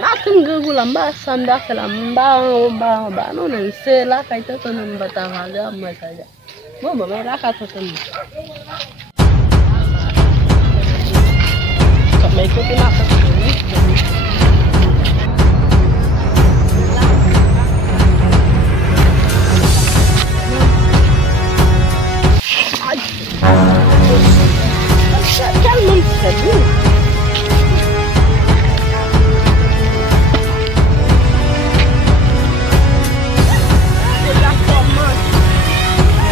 Natin gagula mba sanda kala mba no nense la kaita to namba tavaga masaja. Mama mera kata to. Sampai ko pinaka to. Calme salut.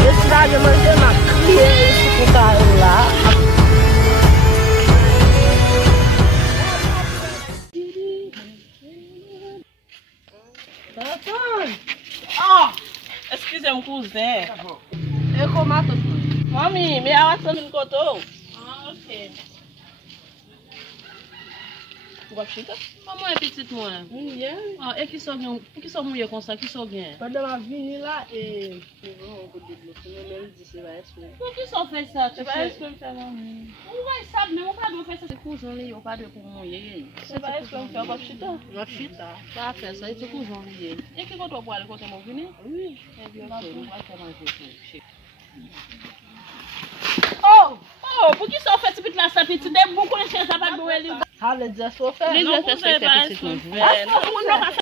Esse manter na cria esse putaio lá. Ah, excusez-moi cousin. Eu comato. Mami, me awasan no cotou. Ah, ok. Gosta? Maman é petite moi. Ah, é que só mulher com ça, que só ganha. Quando ela vir lá e vão ele disse vai ser. Por que só fez ça? Tu vai experimentar não? Não vai saber, não vai não fez essa coisa ali, eu parei com mulher. Você vai experimentar com chita? Não chita. Tá, fez aí tu com João ali. E que botou boa, botou meu vinho? Oui. É bien, não vai ter mais isso. Oh, por que só fez petit lá, ça petit de beaucoup de choses ça va doer lui. Ah, les exercices faire. Les exercices faire petit. Não,